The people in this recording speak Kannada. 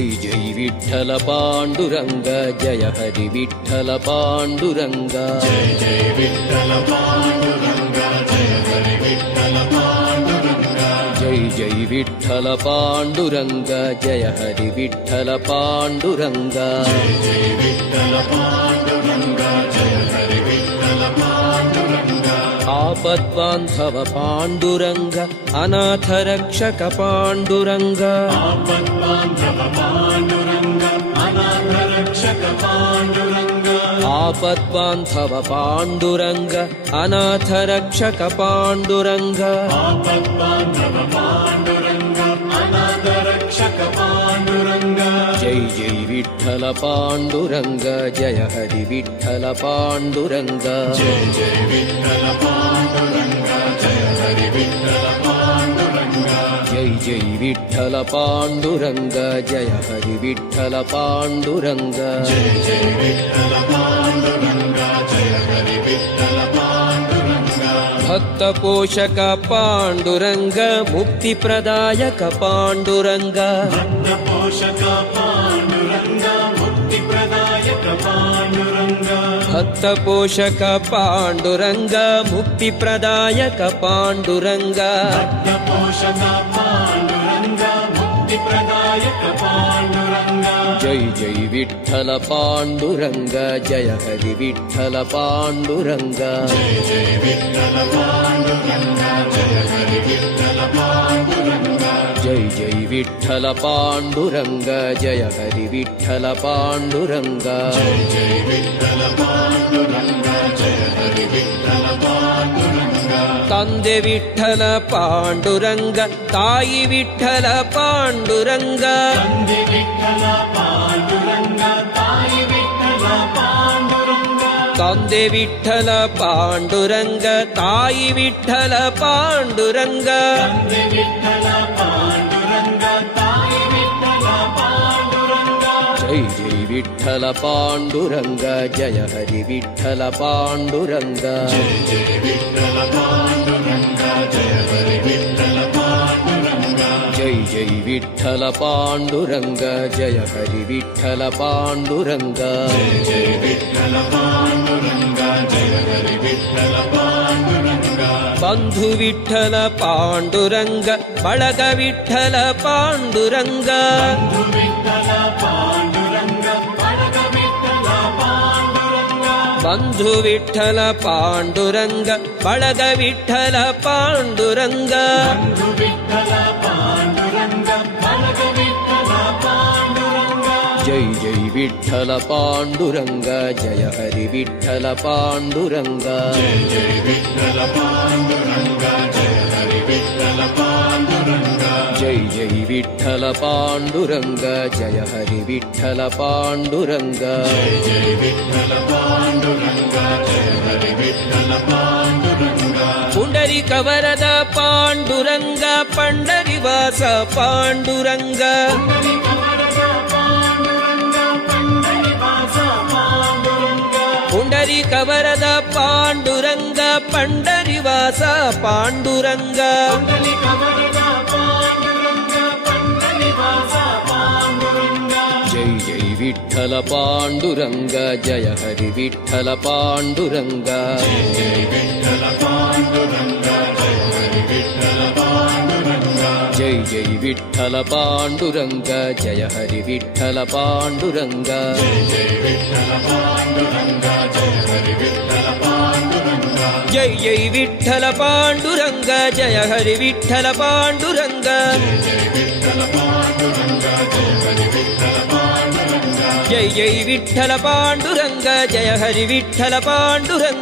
जय जय विठ्ठल पांडुरंग जय हरि विठ्ठल पांडुरंग जय जय विठ्ठल पांडुरंग जय हरि विठ्ठल पांडुरंग जय जय विठ्ठल पांडुरंग जय हरि विठ्ठल पांडुरंग जय जय विठ्ठल पांडुरंग जय हरि विठ्ठल पांडुरंग आपद्बांधव पांडुरंग अनाथ रक्षक पांडुरंग आपद्बांधव पांडुरंग अनाथ रक्षक पांडुरंग आपद्बांधव पांडुरंग अनाथ रक्षक पांडुरंग आपद्बांधव पांडुरंग अनाथ रक्षक पांडुरंग जय जय विठ्ठल पांडुरंग जय हरि विठ्ठल पांडुरंग जय जय विठ्ठल पांडुरंग जय हरि विठ्ठल पांडुरंग जय जय विठ्ठल पांडुरंग जय हरि विठ्ठल पांडुरंग जय जय विठ्ठल पांडुरंग जय हरि विठ्ठल पांडुरंग भक्त पोषक पांडुरंग मुक्ति प्रदायक पांडुरंग भक्त पोषक पांडुरंग मुक्ति प्रदायक पांडुरंग भक्त पोषक पांडुरंग मुक्ति प्रदायक पांडुरंग भक्त पोषक पांडुरंग मुक्ति प्रदायक पांडुरंग जय जय विठ्ठल पांडुरंग जय हरि विठ्ठल पांडुरंग जय जय विठ्ठल पांडुरंग जय हरि विठ्ठल पांडुरंग जय जय विठ्ठल पांडुरंग जय हरि विठ्ठल पांडुरंग जय जय विठ्ठल पांडुरंग जय हरि विठ्ठल पांडुरंग ತಂದೆ ವಿಠ್ಠಲ ಪಾಂಡುರಂಗ ತಾಯಿ ವಿಠ್ಠಲ ಪಾಂಡುರಂಗ ತಂದೆ ವಿಠ್ಠಲ ಪಾಂಡುರಂಗ ತಾಯಿ ವಿಠ್ಠಲ ಪಾಂಡುರಂಗ ತಂದೆ ವಿಠ್ಠಲ ಪಾಂಡುರಂಗ ತಾಯಿ ವಿಠ್ಠಲ ಪಾಂಡುರಂಗ ತಂದೆ ವಿಠ್ಠಲ ಪಾಂಡುರಂಗ ತಾಯಿ ವಿಠ್ಠಲ ಪಾಂಡುರಂಗ ಜೈ ಜೈ ವಿಠ್ಠಲ ಪಾಂಡುರಂಗ ಜಯ ಹರಿ ವಿಠ್ಠಲ ಪಾಂಡುರಂಗ ಜಯ ಜಯ ವಿಠ್ಠಲ ಪಾಂಡುರಂಗ ಜಯ ಹರಿ ವಿಠ್ಠಲ ಪಾಂಡುರಂಗ ಜೈ ಜೈ ವಿಠ್ಠಲ ಪಾಂಡುರಂಗ ಜಯ ಹರಿ ವಿಠ್ಠಲ ಪಾಂಡುರಂಗ ಜಯ ಜಯ ವಿಠ್ಠಲ ಪಾಂಡುರಂಗ ಜಯ ಹರಿ ವಿಠ್ಠಲ ಪಾಂಡುರಂಗ ಬಂಧು ವಿಠ್ಠಲ ಪಾಂಡುರಂಗ ಬಳಗ ವಿಠ್ಠಲ ಪಾಂಡುರಂಗ ಬಂಧು ವಿಠ್ಠಲ ಪಾಂಡುರಂಗ ಬಳಗ ವಿಠ್ಠಲ ಪಾಂಡುರಂಗ ಬಂಧು ವಿಠ್ಠಲ ಪಾಂಡುರಂಗ ಬಳಗ ವಿಠ್ಠಲ ಪಾಂಡುರಂಗ ಬಂಧು ವಿಠ್ಠಲ ಪಾಂಡುರಂಗ ಬಳಗ ವಿಠ್ಠಲ ಪಾಂಡುರಂಗ ಜೈ ಜೈ ವಿಠ್ಠಲ ಪಾಂಡುರಂಗ ಜಯ ಹರಿ ವಿಠ್ಠಲ ಪಾಂಡುರಂಗ ಜಯ ಜಯ ವಿಠ್ಠಲ ಪಾಂಡುರಂಗ ಜಯ ಹರಿ ವಿಠ್ಠಲ ಪಾಂಡುರಂಗ ಜೈ ಜೈ ವಿಠ್ಠಲ ಪಾಂಡುರಂಗ ಜಯ ಹರಿ ವಿಠ್ಠಲ ಪಾಂಡುರಂಗ ಜಯ ಜಯ ವಿಠ್ಠಲ ಪಾಂಡುರಂಗ ಜಯ ಹರಿ ವಿಠ್ಠಲ ಪಾಂಡುರಂಗ ಪುಂಡರಿಕ ವರದ ಪಾಂಡುರಂಗ ಪಂಡರಿವಾಸ ಪಾಂಡುರಂಗ ಪುಂಡರಿಕ ವರದ ಪಾಂಡುರಂಗ ಪಂಡರಿವಾಸ ಪಾಂಡುರಂಗ ಜೈ ಜೈ ವಿಠ್ಠಲ ಪಾಂಡುರಂಗ ಜಯ ಹರಿ ವಿಠ್ಠಲ ಪಾಂಡುರಂಗ ಜಯ ಜಯ ವಿಠ್ಠಲ ಪಾಂಡುರಂಗ ಜಯ ಹರಿ ವಿಠ್ಠಲ ಪಾಂಡುರಂಗ ಜೈ ಜೈ ವಿಠ್ಠಲ ಪಾಂಡುರಂಗ ಜಯ ಹರಿ ವಿಠ್ಠಲ ಪಾಂಡುರಂಗ ಜಯ ಜಯ ವಿಠ್ಠಲ ಪಾಂಡುರಂಗ ಜಯ ಹರಿ ವಿಠ್ಠಲ ಪಾಂಡುರಂಗ ಜೈ ಜೈ ವಿಠ್ಠಲ ಪಾಂಡುರಂಗ ಜಯ ಹರಿ ವಿಠ್ಠಲ ಪಾಂಡುರಂಗ ಜಯ ಜಯ ವಿಠ್ಠಲ ಪಾಂಡುರಂಗ ಜಯ ಹರಿ ವಿಠ್ಠಲ ಪಾಂಡುರಂಗ ಜೈ ಜೈ ವಿಠ್ಠಲ ಪಾಂಡುರಂಗ ಜಯ ಹರಿ ವಿಠ್ಠಲ ಪಾಂಡುರಂಗ